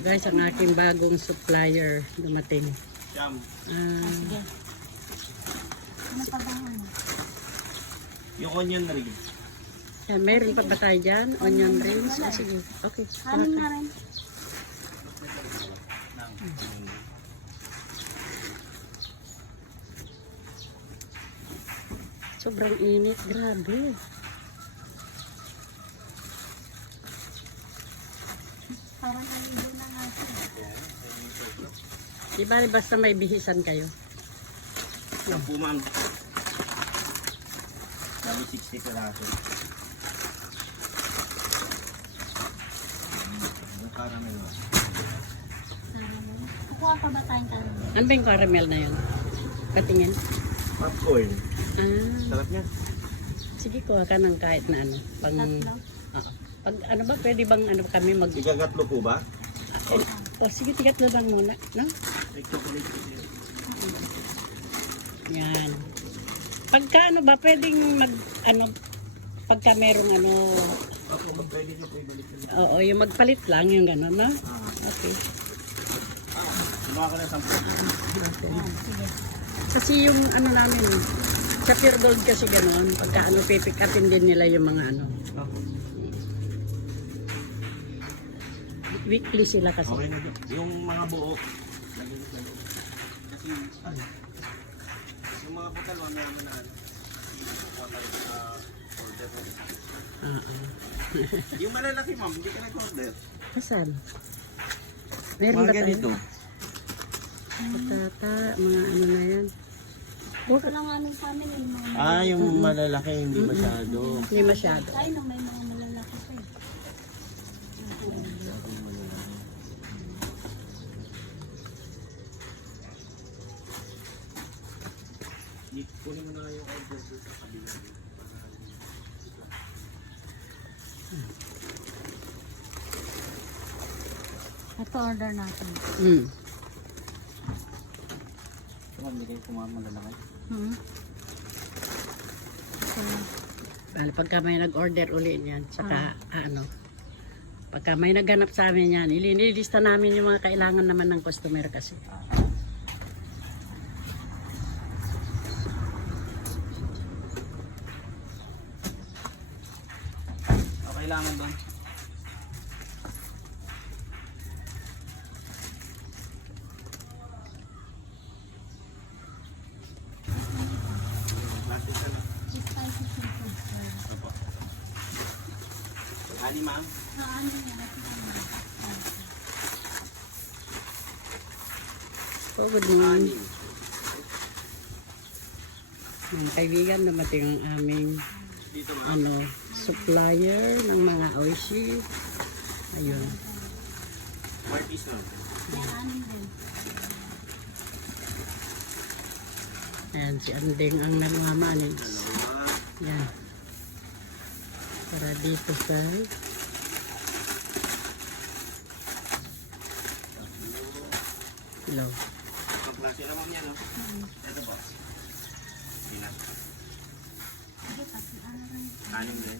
Guys, ang aking bagong supplier dumating. Jam. Sige. Ano pa ba ano? Yung onion ring. Yan, meron pa ba tayo dyan? Onion rings? Ah, sige. Okay. Kanin na rin. Sobrang init. Grabe. Parang aligo na nga siya. Di ba basta may bihisan kayo? Sampu ma'am. Dami 60 piraso. Yung caramel ba? Kukuha pa ba tayong kanin? Ano ba yung caramel na yun? Patingin. Popcorn. Ah, Sarap niya. sige, kuha ka ng kahit na ano. Pang, Tatlo? oo. Pag ano ba, pwede bang ano kami mag... Igagatlo po ba? Oh, sige, tigatlo lang muna. No? Like chocolate. Yan. Pagka ano ba, pwedeng mag, ano, pagka merong ano, Ako, pwede nyo po ibalik yun. oo, yung magpalit lang, yung gano'n, no? Okay. Gumawa ka ng 10. Sige. Kasi yung ano namin, sa Pure Gold kasi gano'n, pagka ano, pipick upin din nila yung mga ano. Weekly sila kasi. Okay na yun. Yung mga buo. Lagyan nyo kayo. Kasi yung mga putal, mamaya mo na ano. Order mo. Yung malalaki ma'am, hindi ka nag-order. Kasan? Meron ba Mga tayo? ganito. Patata, mga ano na yan. Ito lang aming family. Mga Yung malalaki, hindi masyado. Hindi masyado. tayo nung may mga malalaki pa eh. Kunin mo na yung order doon sa kabila. Ito order natin. Hmm. Ma'am, hindi kayo kumama malalaki. Bale, pagka may nag-order uli niyan, saka ano, pagka may naghanap sa amin yan, ililista namin yung mga kailangan naman ng customer kasi. Kailangan doon. Spicy seafood. Ali ma'am. Ano yan? Oh, good morning. Mga kaibigan, dumating ang aming Dito ma'am. ano, supplier ng mga oishi. Ayun. Martis na. Yan, anin din. Ayan, si Anding ang nagmamanage. Yan. Para dito sa hello. Ang klase na ma'am yan, no? Ito po. Hindi na. Sige, pati ano rin. Kanin din.